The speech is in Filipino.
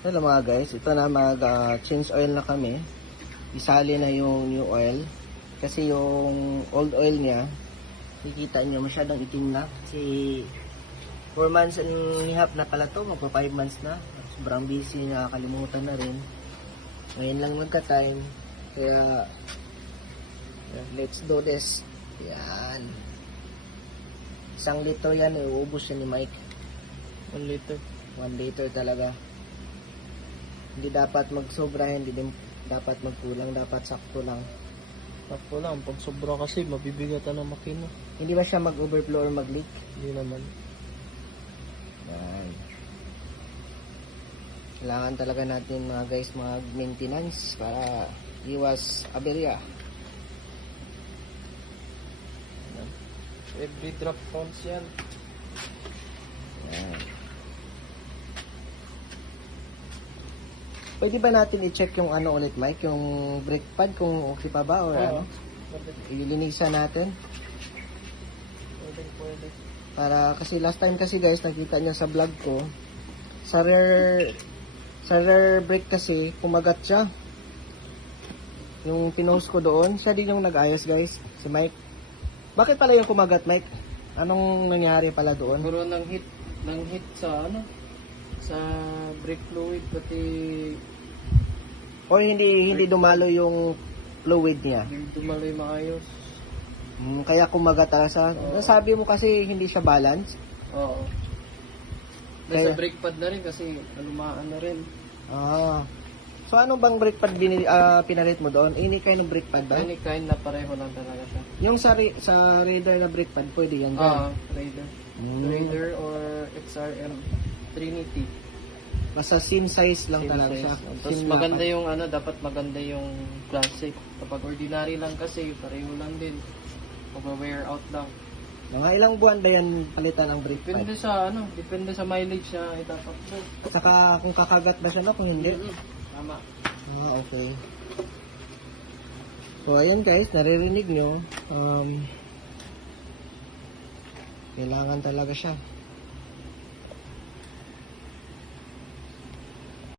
Hello mga guys, ito na change oil na kami. Isali na yung new oil. Kasi yung old oil niya, nakikita nyo masyadong itim na. Kasi 4 months and a half na pala to, magpa 5 months na. Sobrang busy, nakakalimutan na rin. Ngayon lang magka-time. Kaya, let's do this. Yan. 1 liter yan, uubos yan ni Mike. 1 liter. 1 liter talaga. Hindi dapat magsobra, hindi din dapat magkulang, dapat sakto lang. Sakto lang, pag sobra kasi mabibigatan ng makina. Hindi ba siya mag-overflow or mag-leak? Hindi naman. Yan. Kailangan talaga natin mga guys mag-maintenance para iwas aberya. Every drop counts yan. Yan. Pwede ba natin i-check yung ano ulit, Mike? Yung brake pad kung okay pa ba or ano? Ilinisan natin. Pwede. Para kasi last time kasi guys, nakita niyo sa vlog ko, sa rear brake kasi kumagat siya. Yung pinost ko doon, siya din yung nag-ayos guys, si Mike. Bakit pala yung kumagat, Mike? Anong nangyari pala doon? Siguro ng hit sa sa brake fluid pati O hindi dumalo yung fluid niya. hindi dumaloy maayos. Kaya kumagat talaga sa. Nasabi mo kasi hindi siya balance. Oo. Kaya- Sa brake pad na rin kasi alumaan na rin. Ah. So ano bang brake pad pinalit mo doon? Any kind of brake pad ba? Any kind na pareho lang talaga siya. Yung sa Raider na brake pad, pwede yan ba? Raider. Mm. Raider or XRM Trinity. Basta same size lang Same talaga size. siya. Tapos Same maganda lapat. yung dapat maganda yung classic. Kapag ordinary lang kasi, pareho lang din. Mag-wear out lang. Mga ilang buwan ba yan palitan ng brake pad? Depende sa mileage na itatakbo. Saka kung kakagat ba siya no, kung hindi. Tama. Okay. So ayun guys, naririnig nyo. Kailangan talaga siya.